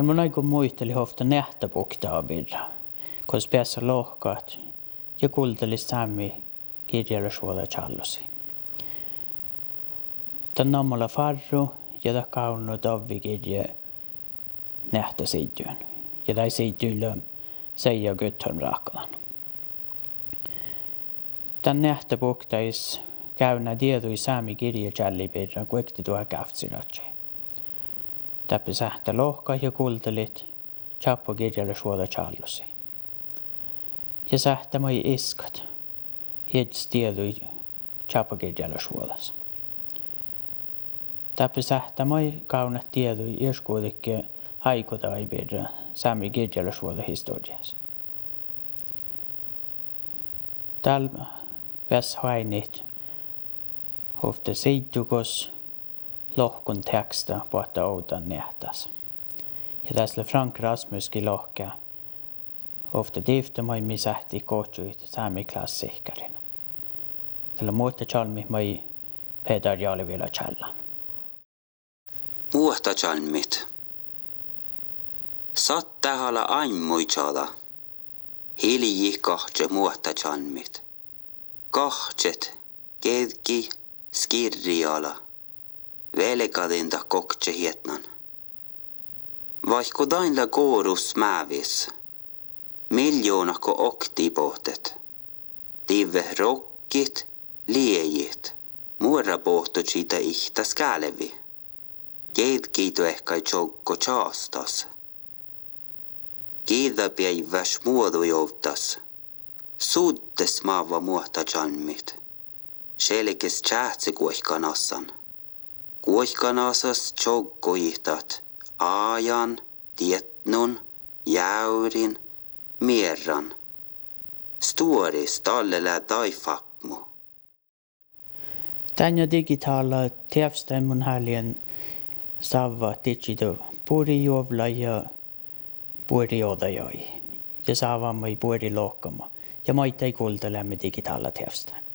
Hän mun aika muisteli hofta nähtäpuktaa birra, kun päässä lohkaat ja kuulteli sami kirjalla suola challosi. Tän nammalla farru ja ta kaunu tavvi kirja nähtä siityön. Ja tai siityllä seija gytthön raakalan. Tän nähtäpuktais käynä tietui sami kirja challibirra kuekti tuoha käftsiratsi. Täppi sähtä lohka ja kuultelit chappo kirjalla suola challosi. Ja sähtä mai iskat. Hiets tietui chappo kirjalla suolassa. Täppi sähtä mai kaunat tietui ieskuulikke haikutaibirra sami kirjalla suola historiassa. Täällä pääs hainit hofta seittukos lohkun teksta pohta outan nähtäs. Ja tässä Frank Rasmuskin lohkea ofta tiftamai mi sähti kohtsuit sami klassikkarin. Tällä muuta chalmi mai Peter Jaali vielä challan. Muuta chalmit. Sattahalla aimmuitsala. Hilji kahtse muuta chalmit. Kahtset kedki skirriala. Velekadinta koktse hietnan. Vaikka dainla koorus mävis. Miljoonako oktipohtet. Tive rokkit, liejit. Muora pohto siitä ihta skäälevi. Keidkiitu ehkä joukko chaastas. Kiidapäiväs muodu joutas. Suuttes maava muuta chalmit. Selkes tjähtsi kuihkanassan. Kuihkanasas joukko ihtat. Ajan, tietnun, jäyrin, mierran. Stuoris tallella taifapmu. Tänne digitaala teavstain mun häljen savva digido puri juovla ja puri odajoi. Ja saava mai puri lohkama. Ja maita ei kuultelemme digitaala teavstain.